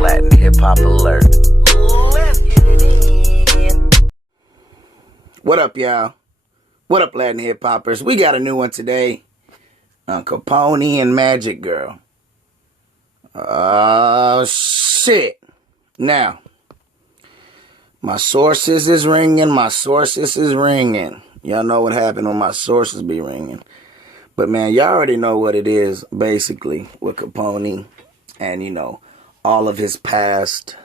Latin hip hop alert. Let's get it in. What up, y'all? What up, Latin hip hoppers? We got a new one today. Capone and Magic Girl. Oh, shit. Now, my sources is ringing. My sources is ringing. Y'all know what happened when my sources be ringing. But, man, y'all already know what it is, basically, with Capone. And, you know, all of his past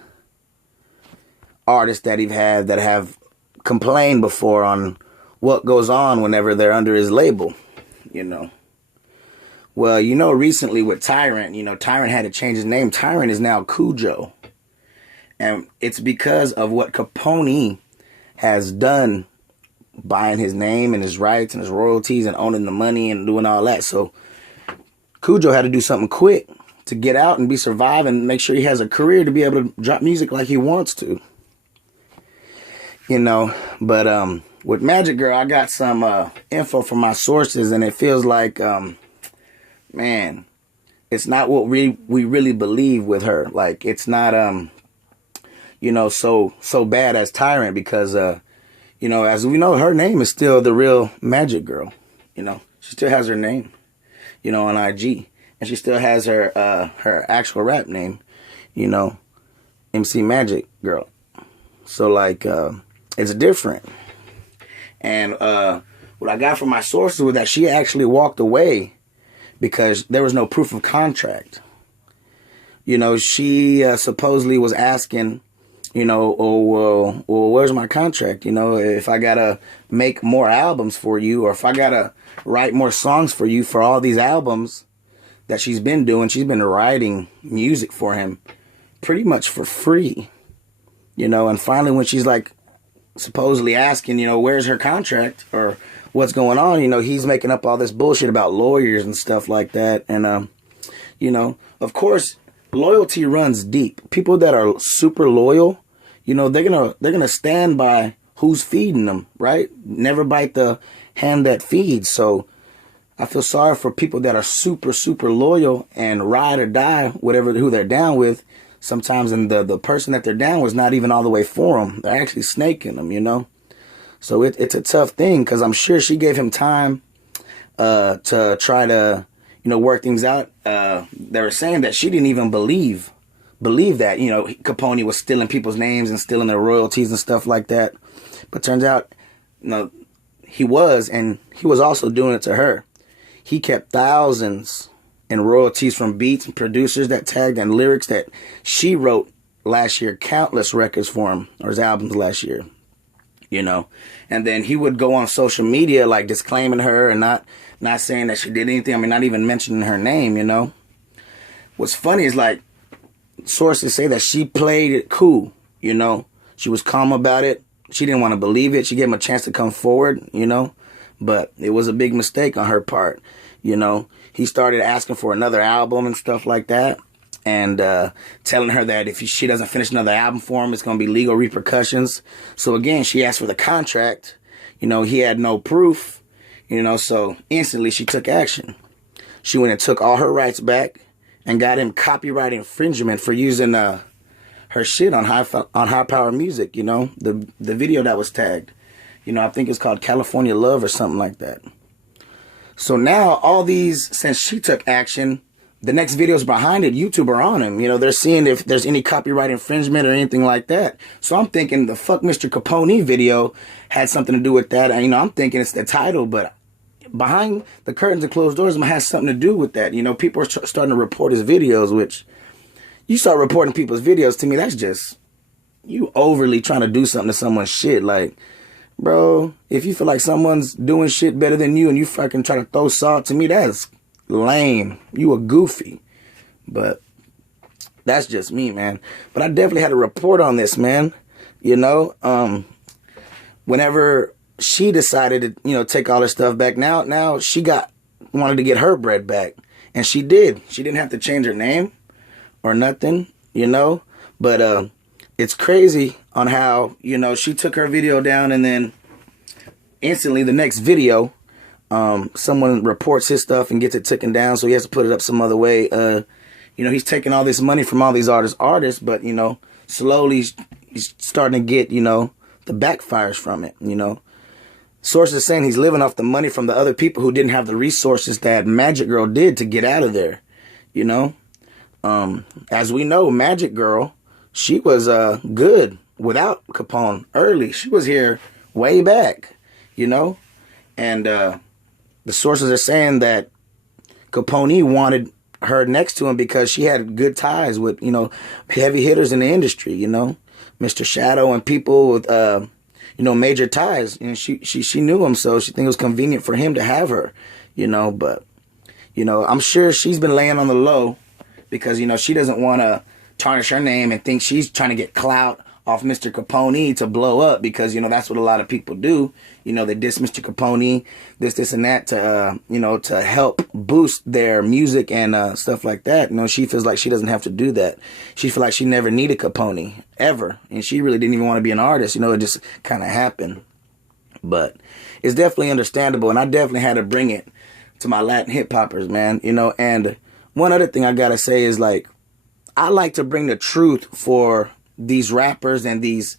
artists that he've had that have complained before on what goes on whenever they're under his label, you know. Well, you know, recently with Tyrant, you know, Tyrant had to change his name. Tyrant is now Cujo. And it's because of what Capone has done, buying his name and his rights and his royalties and owning the money and doing all that. So Cujo had to do something quick to get out and survive and make sure he has a career to be able to drop music like he wants to. You know, but with Magic Girl, I got some info from my sources, and it feels like man, it's not what we really believe with her. Like, it's not, you know, so bad as Tyrant, because, you know, as we know, her name is still the real Magic Girl. You know, she still has her name, you know, on IG, and she still has her her actual rap name, you know, MC Magic Girl. So, like, it's different. And what I got from my sources was that she actually walked away because there was no proof of contract. You know, she supposedly was asking, you know, oh, well, where's my contract? You know, if I got to make more albums for you, or if I got to write more songs for you for all these albums that she's been doing. She's been writing music for him pretty much for free, you know. And finally, when she's like supposedly asking, you know, where's her contract or what's going on, you know, he's making up all this bullshit about lawyers and stuff like that. And, you know, of course, loyalty runs deep. People that are super loyal, you know, they're gonna stand by who's feeding them, right? Never bite the hand that feeds. So I feel sorry for people that are super, super loyal and ride or die, who they're down with. Sometimes, and the person that they're down with is not even all the way for them. They're actually snaking them, you know. So it's a tough thing, because I'm sure she gave him time to try to, you know, work things out. They were saying that she didn't even believe that, you know, Capone was stealing people's names and stealing their royalties and stuff like that. But turns out, you know, he was, and he was also doing it to her. He kept thousands in royalties from beats and producers that tagged and lyrics that she wrote last year, countless records for him, or his albums last year. You know, and then he would go on social media like disclaiming her and not saying that she did anything. I mean, not even mentioning her name, you know. What's funny is, like, sources say that she played it cool, you know. She was calm about it. She didn't want to believe it. She gave him a chance to come forward, you know. But it was a big mistake on her part, you know. He started asking for another album and stuff like that. And telling her that if she doesn't finish another album for him, it's going to be legal repercussions. So again, she asked for the contract. You know, he had no proof. You know, so instantly she took action. She went and took all her rights back and got him copyright infringement for using her shit on high power music. You know, the video that was tagged. You know, I think it's called California Love or something like that. So now all these, since she took action, the next videos behind it, YouTube are on him. You know, they're seeing if there's any copyright infringement or anything like that. So I'm thinking the Fuck Mr. Capone video had something to do with that. And, you know, I'm thinking it's the title, but behind the curtains and closed doors, it has something to do with that. You know, people are starting to report his videos, which you start reporting people's videos, to me, that's just you overly trying to do something to someone's shit. Like, bro, if you feel like someone's doing shit better than you and you fucking try to throw salt, to me, that's lame. You a goofy. But that's just me, man. But I definitely had a report on this, man. You know, whenever she decided to, you know, take all her stuff back, now she wanted to get her bread back, and she did. She didn't have to change her name or nothing, you know. But it's crazy on how, you know, she took her video down, and then instantly the next video, someone reports his stuff and gets it taken down, so he has to put it up some other way. You know, he's taking all this money from all these artists, but, you know, slowly he's starting to get, you know, the backfires from it, you know. Sources are saying he's living off the money from the other people who didn't have the resources that Magic Girl did to get out of there, you know. As we know, Magic Girl, she was good without Capone early. She was here way back, you know. And the sources are saying that Capone wanted her next to him because she had good ties with, you know, heavy hitters in the industry, you know, Mr. Shadow and people with, you know, major ties. And she knew him, so she think it was convenient for him to have her, you know. But, you know, I'm sure she's been laying on the low because, you know, she doesn't want to tarnish her name and think she's trying to get clout off Mr. Capone to blow up, because, you know, that's what a lot of people do. You know, they diss Mr. Capone, this and that to, you know, to help boost their music and stuff like that. You know, she feels like she doesn't have to do that. She feels like she never needed Capone, ever. And she really didn't even want to be an artist. You know, it just kind of happened. But it's definitely understandable, and I definitely had to bring it to my Latin hip-hoppers, man. You know, and one other thing I gotta say is, like, I like to bring the truth for these rappers and these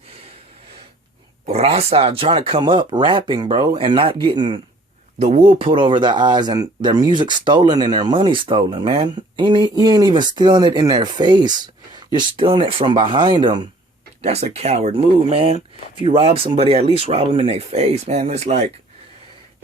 raza trying to come up rapping, bro, and not getting the wool pulled over their eyes and their music stolen and their money stolen, man. You ain't even stealing it in their face. You're stealing it from behind them. That's a coward move, man. If you rob somebody, at least rob them in their face, man. It's like,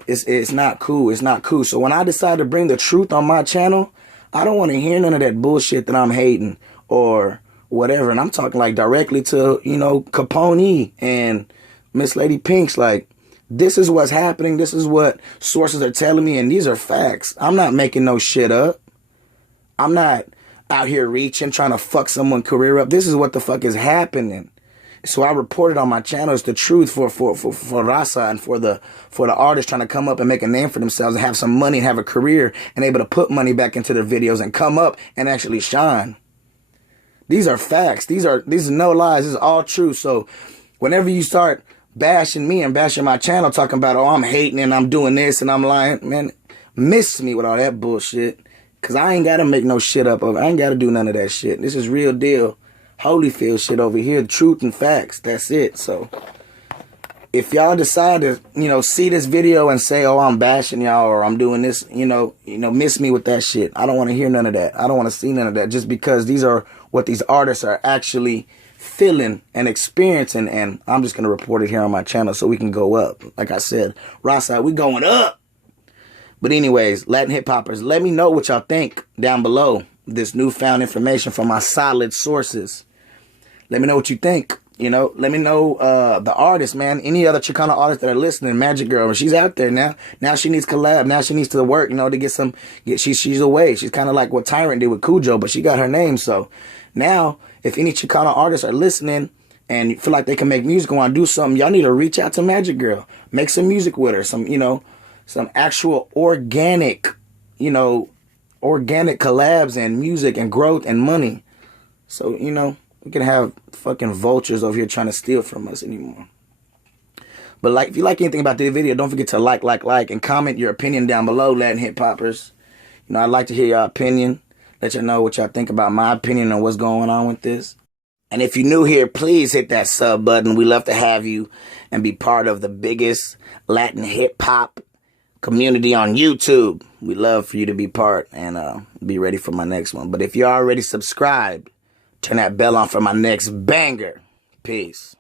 it's not cool. It's not cool. So when I decide to bring the truth on my channel, I don't want to hear none of that bullshit that I'm hating or whatever. And I'm talking like directly to, you know, CaponeE and Miss Lady Pinks. Like, this is what's happening. This is what sources are telling me. And these are facts. I'm not making no shit up. I'm not out here reaching, trying to fuck someone's career up. This is what the fuck is happening. So I reported on my channel. It's the truth for Raza and for the artists trying to come up and make a name for themselves and have some money and have a career and able to put money back into their videos and come up and actually shine. These are facts. These are no lies. This is all true. So whenever you start bashing me and bashing my channel, talking about, oh, I'm hating and I'm doing this and I'm lying, man, miss me with all that bullshit. Because I ain't got to make no shit up. I ain't got to do none of that shit. This is real deal Holyfield shit over here. The truth and facts. That's it. So if y'all decide to, you know, see this video and say, oh, I'm bashing y'all or I'm doing this, you know, miss me with that shit. I don't want to hear none of that. I don't want to see none of that, just because these are what these artists are actually feeling and experiencing, and I'm just going to report it here on my channel so we can go up. Like I said, Rasa, we going up. But anyways, Latin hip-hoppers, let me know what y'all think down below. This newfound information from my solid sources. Let me know what you think. You know, let me know the artists, man. Any other Chicano artists that are listening. Magic Girl, she's out there now. Now she needs collab. Now she needs to work, you know, to get some. She's away. She's kind of like what Tyrant did with Cujo, but she got her name. So now, if any Chicano artists are listening and you feel like they can make music and want to do something, y'all need to reach out to Magic Girl. Make some music with her. Some, you know, some actual organic, you know, organic collabs and music and growth and money. So, you know, we can have fucking vultures over here trying to steal from us anymore. But like, if you like anything about this video, don't forget to like, and comment your opinion down below, Latin hip-hoppers. You know, I'd like to hear your opinion. Let y'all know what y'all think about my opinion on what's going on with this. And if you're new here, please hit that sub button. We love to have you and be part of the biggest Latin hip-hop community on YouTube. We love for you to be part and be ready for my next one. But if you're already subscribed, turn that bell on for my next banger. Peace.